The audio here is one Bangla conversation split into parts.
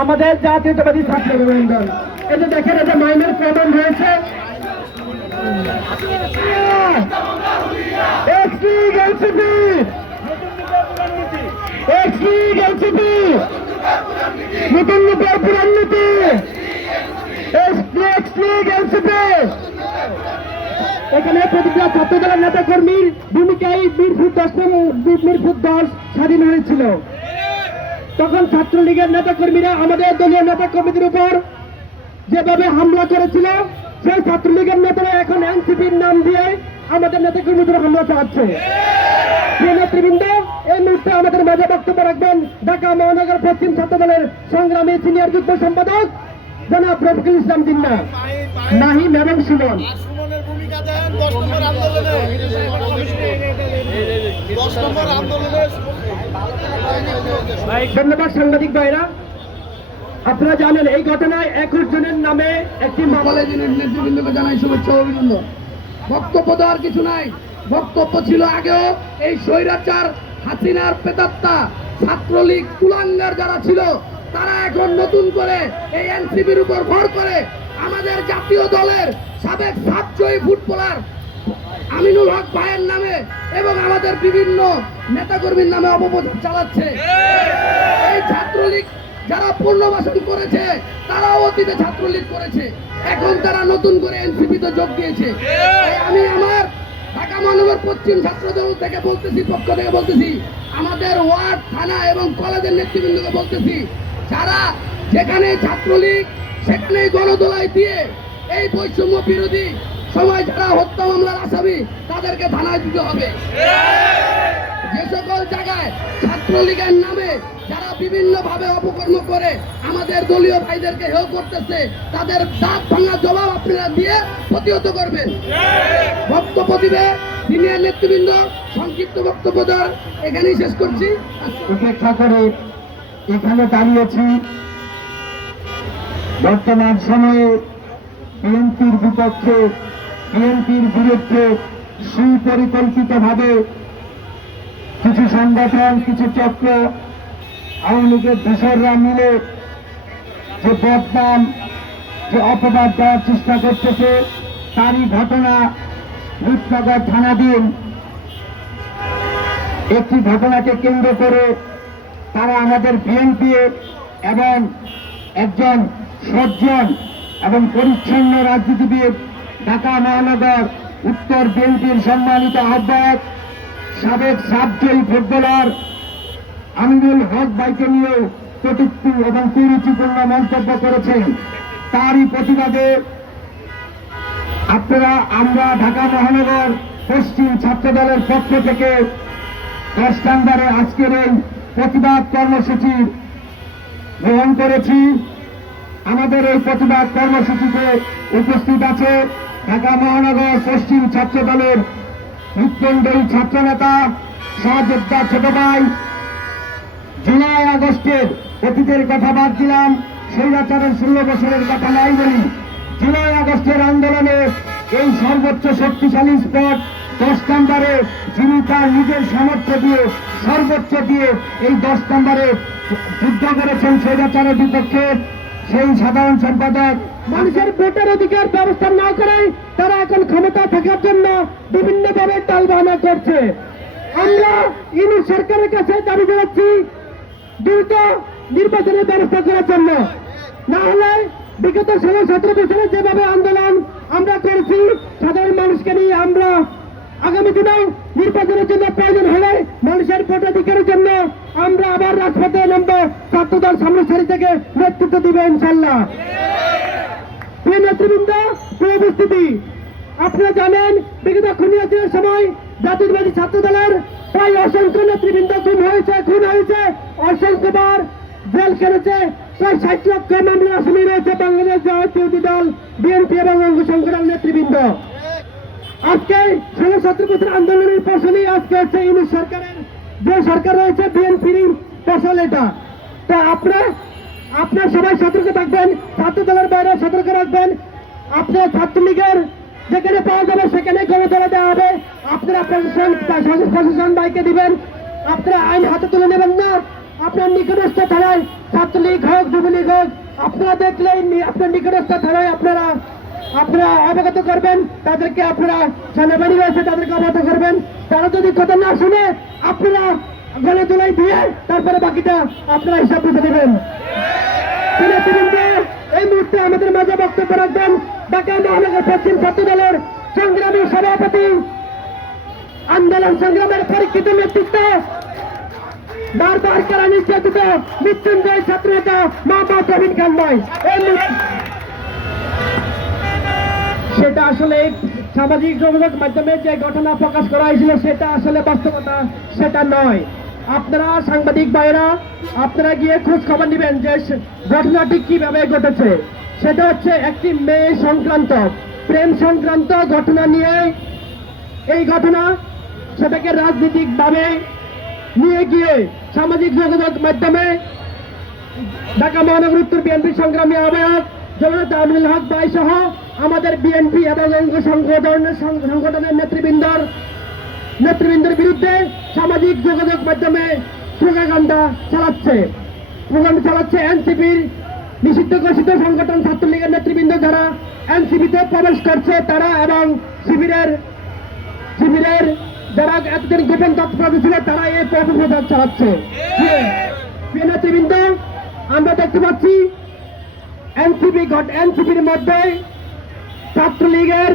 আমাদের জাতীয়তাবাদী ছাত্র এটা দেখেন এটা মাইনের কমন হয়েছে নতুন নীতির পুরান এখানে প্রতিটা ছাত্র দলের নেতা কর্মীর ভূমিকায় মিরপুর দশ মিরপুর দশ স্বাধীন হয়েছিল। তখন ছাত্রলীগের নেতা কর্মীরা আমাদের দলীয় নেতা কর্মীদের উপর যেভাবে হামলা করেছিল, সেই ছাত্রলীগের নেতারা এখন এনসিপির নাম দিয়ে আমাদের নেতা কর্মীদের হামলা চালাচ্ছে। নেতৃবৃন্দ, এই মুহূর্তে আমাদের মাঝে বক্তব্য রাখবেন ঢাকা মহানগর পশ্চিম ছাত্র দলের সংগ্রামী সিনিয়র যুগ্ম সম্পাদক জনাব রফিকুল ইসলাম জিন্না নাহিম এবং সুমন। সুমনের দেন। দশ নম্বর আন্দোলনে। দশ নম্বর আন্দোলনে ধন্যবাদ সাংবাদিক ভাইরা। আপনারা জানেন এই ঘটনায় একুশ জনের নামে একটি মামলা নেতৃবৃন্দকে জানাই শুভেচ্ছা অভিনন্দন। বক্তব্য দেওয়ার কিছু নাই। বক্তব্য ছিল আগেও। এই স্বৈরাচার হাসিনার পেতাত্তা ছাত্রলীগ কুলাঙ্গার যারা ছিল তারা এখন নতুন করে এই এনসিপির উপর ভর করে আমাদের জাতীয় দলের সাবেক সাতজয়ী ফুটবলার আমিনুল হক ভাইয়ের নামে এবং আমাদের বিভিন্ন নেতাকর্মীর নামে অপপ্রচার চালাচ্ছে। এই ছাত্রলীগ যারা পুনর্বাসন করেছে, তারাও অতীতে ছাত্রলীগ করেছে। এখন তারা নতুন করে এনসিপিতে যোগ দিয়েছে। আমি আমার ঢাকা মহানগর পশ্চিম ছাত্র দল থেকে বলতেছি, পক্ষ থেকে বলতেছি, আমাদের ওয়ার্ড, থানা এবং কলেজের নেতৃবৃন্দকে বলতেছি, যারা যেখানে ছাত্রলীগ সেখানে গণদোলাই দিয়ে এই বৈষম্য বিরোধী সময় যারা হত্যা মামলার আসামি, তাদেরকে থানায় দিতে হবে। যে সকল জায়গায় ছাত্রলীগের নামে যারা বিভিন্ন ভাবে অপকর্ম করে আমাদের দলীয় ভাইদেরকে হেয় করতেছে, তাদের দাঁত ভাঙা জবাব আপনারা দিয়ে প্রতিহত করবেন। বক্তব্য দিবে সিনিয়র নেতৃবৃন্দ, সংক্ষিপ্ত বক্তব্য দেওয়ার এখানেই শেষ করছি। করে এখানে দাঁড়িয়েছি। বর্তমান সময়ে বিএনপির বিপক্ষে, বিএনপির বিরুদ্ধে সুপরিকল্পিতভাবে কিছু সংগঠন, কিছু চক্র আওয়ামী লীগের দোসররা মিলে যে বদনাম, যে অপবাদ দেওয়ার চেষ্টা করতেছে, তারই ঘটনা রূপনগর থানাধীন একটি ঘটনাকে কেন্দ্র করে তারা আমাদের বিএনপি এবং একজন সজ্জন এবং পরিচ্ছন্ন রাজনীতিবিদ ঢাকা মহানগর উত্তর বিএনপির সম্মানিত আহ্বায়ক, সাবেক সাতজয়ী ফুটবলার আমিনুল হক বাইকে নিয়েও কটূক্তি এবং কুরুচিপূর্ণ মন্তব্য করেছেন। তারই প্রতিবাদে আপনারা, আমরা ঢাকা মহানগর পশ্চিম ছাত্র দলের পক্ষ থেকে দশটান্দারে আজকের এই প্রতিবাদ কর্মসূচি গ্রহণ করেছি। আমাদের এই প্রতিবাদ কর্মসূচিতে উপস্থিত আছে ঢাকা মহানগর পশ্চিম ছাত্র দলের মৃত্যুঞ্জয়ী ছাত্র নেতা সহযোদ্ধা ছোট ভাই। জুলাই আগস্টের অতীতের কথা বাদ দিলাম, স্বৈরাচারের ষোলো বছরের কথা নাই বলি। জুলাই আগস্টের আন্দোলনে এই সর্বোচ্চ শক্তিশালী স্পট দশ নম্বরে যিনি তার নিজের সামর্থ্য দিয়ে, সর্বোচ্চ দিয়ে এই দশ নম্বরে যুদ্ধ করেছেন স্বৈরাচারের বিপক্ষে। সেই সাধারণ সম্পাদক মানুষের ভোটের অধিকার ব্যবস্থা না করে তারা এখন ক্ষমতা থাকার জন্য বিভিন্নভাবে টালবাহানা করছে। আমরা ইনু সরকারের কাছে দাবি জানাচ্ছি, দ্রুত নির্বাচনের ব্যবস্থা করার জন্য। না হলে বিগত ষোলো, সতেরো বছরে যেভাবে আন্দোলন আমরা করেছি, সাধারণ মানুষকে নিয়ে আমরা আগামী দিনেও নির্বাচনের জন্য প্রয়োজন হলে মানুষের ভোটাধিকারের জন্য আমরা আবার রাজপথে নামবো। ছাত্রদল সামনের সারি থেকে নেতৃত্ব দিবে ইনশাল্লাহ প্রিয় নেতৃবৃন্দ, প্রিয় উপস্থিতি, আপনারা জানেন, বিগত খুনিয়াদের সময় জাতীয়বাদী ছাত্র দলের প্রায় অসংখ্য নেতৃবৃন্দ খুন হয়েছে খুন হয়েছে। অসংখ্যবার জেল খেলেছে। প্রায় ষাট লক্ষ মামলার আসামি রয়েছে বাংলাদেশ জাতীয়বাদী দল, বিএনপি এবং অঙ্গ সংগঠন নেতৃবৃন্দ। আজকে ষোলো সতেরো আন্দোলনের ফসলই আজকে হচ্ছে ইউনিট সরকারের, যে সরকার রয়েছে, বিএনপির ফসল এটা। তো আপনার আপনার সবাই সতর্ক থাকবেন ছাত্র দলের বাইরে সতর্ক রাখবেন। আপনার ছাত্রলীগের যেখানে পাওয়া যাবে, সেখানে গণতলা দেওয়া হবে। আপনারা প্রশাসন প্রশাসন বাইকে দিবেন। আপনারা আইন হাতে তুলে নেবেন না। আপনার নিকটস্থ থানায় ছাত্রলীগ হোক, যুবলীগ হোক, আপনারা দেখলেই আপনার নিকটস্থ থানায় আপনারা আপনারা অবগত করবেন, তাদেরকে আপনারা সেনাবাহিনী রয়েছে, তাদেরকে অবগত করবেন। তারা যদি কথা না শুনে আপনারা গলে তোলাই দিয়ে তারপরে বাকিটা আপনারা হিসাব দিতে দেবেন। এই মুহূর্তে আমাদের মাঝে বক্তব্য রাখবেন ঢাকা মহানগর পশ্চিম ছাত্র দলের সংগ্রামী সভাপতি আন্দোলন সংগ্রামের পরীক্ষিত নেতৃত্ব, বারবার কারা নির্যাতিত মৃত্যুঞ্জয় ছাত্র নেতা মোহাম্মদ রবিন খান ভাই। সেটা আসলে সামাজিক যোগাযোগ মাধ্যমে যে ঘটনা প্রকাশ করা হয়েছিল, সেটা আসলে বাস্তবতা, সেটা নয়। আপনারা সাংবাদিক ভাইরা আপনারা গিয়ে খোঁজ খবর নেবেন যে ঘটনাটি কীভাবে ঘটেছে। সেটা হচ্ছে একটি মেয়ে সংক্রান্ত, প্রেম সংক্রান্ত ঘটনা নিয়ে। এই ঘটনা সেটাকে রাজনৈতিকভাবে নিয়ে গিয়ে সামাজিক যোগাযোগ মাধ্যমে ঢাকা মহানগর উত্তর বিএনপি সংগ্রামী আহ্বায়ক জনতা আমিনুল হক ভাই সহ আমাদের বিএনপি এবং অঙ্গ সংগঠনের সংগঠনের নেতৃবৃন্দর নেতৃবৃন্দের বিরুদ্ধে সামাজিক যোগাযোগ মাধ্যমে প্রোপাগান্ডা চালাচ্ছে। প্রোপাগান্ডা চালাচ্ছে এনসিপির নিষিদ্ধ ঘোষিত সংগঠন ছাত্রলীগের নেতৃবৃন্দ যারা এনসিপিতে প্রবেশ করছে তারা এবং শিবিরের শিবিরের যারা এতদিন গোপন তৎপরতা ছিল তারা এই প্রচার চালাচ্ছে। নেতৃবৃন্দ আমরা দেখতে পাচ্ছি এনসিপি ঘট এনসিপির মধ্যে ছাত্রলীগের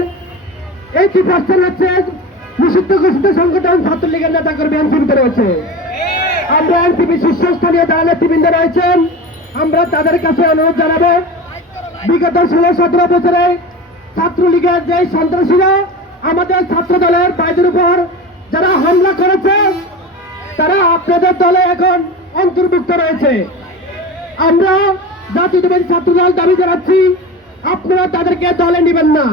এই কি প্রশ্ন হচ্ছে নিষিদ্ধ ঘোষিত সংগঠন ছাত্রলীগের নেতা কর্মী এনসিপিতে রয়েছে। আমরা এনসিপি শীর্ষস্থানীয় যারা নেতৃবৃন্দ রয়েছেন, আমরা তাদের কাছে অনুরোধ জানাব, বিগত ষোলো সতেরো বছরে ছাত্রলীগের যে সন্ত্রাসীরা আমাদের ছাত্র দলের বাইদের উপর যারা হামলা করেছে, তারা আপনাদের দলে এখন অন্তর্ভুক্ত রয়েছে। আমরা জাতীয়তাবাদী ছাত্র দল দাবি জানাচ্ছি, আপনারা তাদেরকে দলে নেবেন না।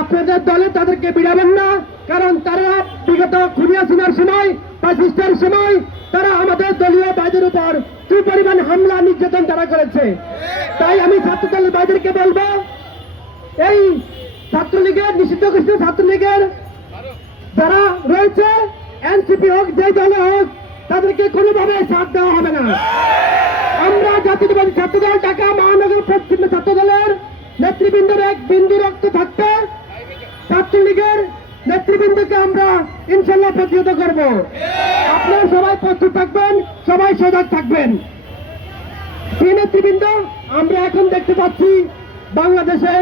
আপনাদের দলে তাদেরকে বিড়াবেন না, কারণ তারা বিগত খুনিয়া সিনার সময় পাকিস্তান সময়, তারা আমাদের দলীয় বাইদের উপর কি পরিমাণ হামলা, নির্যাতন তারা করেছে। তাই আমি ছাত্র দলের বাইদেরকে বলব, এই ছাত্রলীগের, নিষিদ্ধ ঘোষিত ছাত্রলীগের যারা রয়েছে এনসিপি হোক যে দলে হোক, তাদেরকে কোনোভাবে ছাড় দেওয়া হবে না। আমরা জাতীয়তাবাদী ছাত্রদল ঢাকা মহানগর পশ্চিম ছাত্র দলের নেতৃবৃন্দের এক বিন্দু রক্ত থাকতে ছাত্রলীগের নেতৃবৃন্দকে আমরা ইনশাল্লাহ প্রতিহত করব। আপনারা সবাই প্রস্তুত থাকবেন, সবাই সজাগ থাকবেন। এই নেতৃবৃন্দ, আমরা এখন দেখতে পাচ্ছি বাংলাদেশে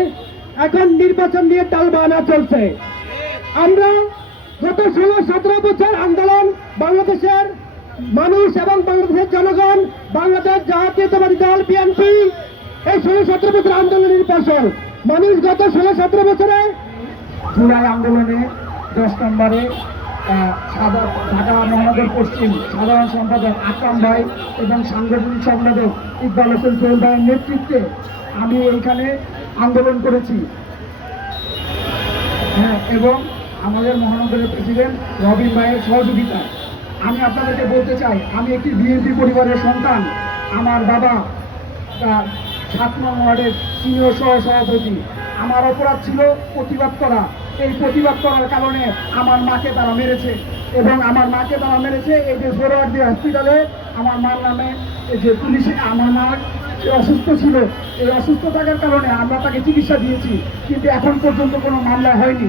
এখন নির্বাচন নিয়ে টালবাহানা চলছে। আমরা গত ষোলো সতেরো বছর আন্দোলন বাংলাদেশের মানুষ এবং বাংলাদেশের জনগণ, বাংলাদেশ জাতীয়তাবাদী দল বিএনপি এই ষোলো সতেরো বছর আন্দোলনের ফসল মানুষ গত ষোলো সতেরো বছরে জুলাই আন্দোলনে দশ নম্বরে ঢাকা মহানগর পশ্চিম সাধারণ সম্পাদক আকরাম ভাই এবং সাংগঠনিক সম্পাদক ইকবাল হোসেন সোহেল ভাইয়ের নেতৃত্বে আমি এইখানে আন্দোলন করেছি। হ্যাঁ এবং আমাদের মহানগরের প্রেসিডেন্ট রবিন ভাইয়ের সহযোগিতা আমি আপনাদেরকে বলতে চাই, আমি একটি বিএনপি পরিবারের সন্তান। আমার বাবা সাত নং ওয়ার্ডের সিনিয়র সহ সভাপতি। আমার অপরাধ ছিল প্রতিবাদ করা। এই প্রতিবাদ করার কারণে আমার মাকে তারা মেরেছে এবং আমার মাকে তারা মেরেছে এই যে সোরওয়ার্দি হসপিটালে আমার মার নামে যে পুলিশে, আমার মা অসুস্থ ছিল, এই অসুস্থ থাকার কারণে আমরা তাকে চিকিৎসা দিয়েছি। কিন্তু এখন পর্যন্ত কোনো মামলা হয়নি।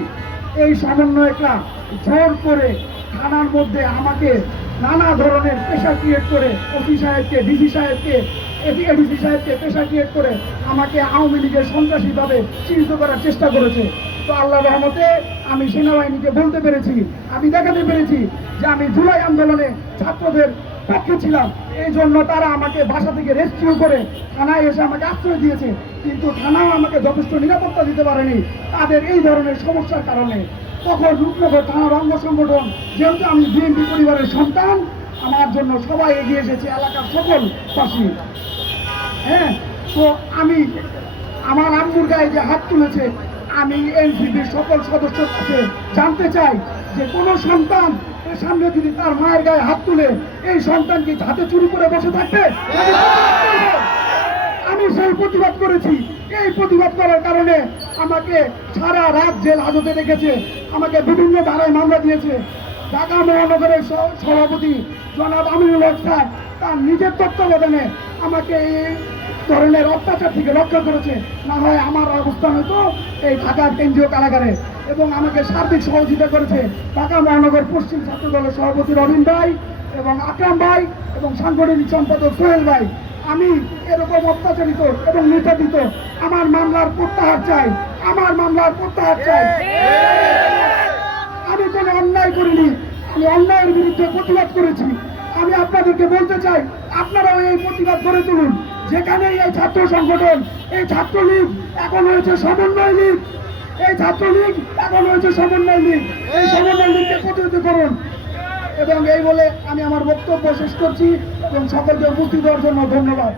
এই সমন্বয়করা জোর করে থানার মধ্যে আমাকে নানা ধরনের পেশা ক্রিয়েট করে ওসি সাহেবকে ডিসি সাহেবকে এডিসি সাহেবকে পেশা ক্রিয়েট করে আমাকে আওয়ামী লীগের সন্ত্রাসীভাবে চিহ্নিত করার চেষ্টা করেছে। তো আল্লাহ রহমতে আমি সেনাবাহিনীকে বলতে পেরেছি, আমি দেখাতে পেরেছি যে আমি জুলাই আন্দোলনে ছাত্রদের পক্ষে ছিলাম। এই জন্য তারা আমাকে বাসা থেকে রেস্কিউ করে থানায় এসে আমাকে আশ্রয় দিয়েছে। কিন্তু থানাও আমাকে যথেষ্ট নিরাপত্তা দিতে পারেনি। তাদের এই ধরনের সমস্যার কারণে। তখন রূপনগর থানার অঙ্গ সংগঠন, যেহেতু আমি বিএনপি পরিবারের সন্তান, আমার জন্য সবাই এগিয়ে এসেছে এলাকার সকল পাশি হ্যাঁ তো আমি, আমার আম্মুর গায়ে যে হাত তুলেছে, আমি এনসিপির সকল সদস্যর কাছে জানতে চাই যে কোনো সন্তান এর সামনে যদি তার মায়ের গায়ে হাত তুলে এই সন্তান কি হাতে চুরি করে বসে থাকবে? আমি সেই প্রতিবাদ করেছি। এই প্রতিবাদ করার কারণে আমাকে সারা রাত জেল হাজতে রেখেছে। আমাকে বিভিন্ন ধারায় মামলা দিয়েছে। ঢাকা মহানগরের সভাপতি জনাব আমিনুল হক স্যার তার নিজের তত্ত্বাবধানে আমাকে এই ধরনের অত্যাচার থেকে রক্ষা করেছে। না হয় আমার অবস্থান হতো এই ঢাকার কেন্দ্রীয় কারাগারে এবং আমাকে সার্বিক সহযোগিতা করেছে ঢাকা মহানগর পশ্চিম ছাত্র দলের সভাপতি রবীন ভাই এবং আকরাম ভাই এবং সাংগঠনিক সম্পাদক সোহেল ভাই। আমি এরকম অত্যাচারিত এবং নির্যাতিত আমার মামলার প্রত্যাহার চাই, আমার মামলার প্রত্যাহার চাই। আমি কোনো অন্যায় করিনি, আমি অন্যায়ের বিরুদ্ধে প্রতিবাদ করেছি। আমি আপনাদেরকে বলতে চাই, আপনারাও এই প্রতিবাদ করে তুলুন। যেখানে এই ছাত্র সংগঠন, এই ছাত্রলীগ এখন হয়েছে সমন্বয় লীগ। এই ছাত্র লীগ এখন হয়েছে সমন্বয় লীগ। এই সমন্বয় লীগকে প্রতিহত করুন। এবং এই বলে আমি আমার বক্তব্য শেষ করছি এবং সকলকে উপস্থিত হওয়ার জন্য ধন্যবাদ।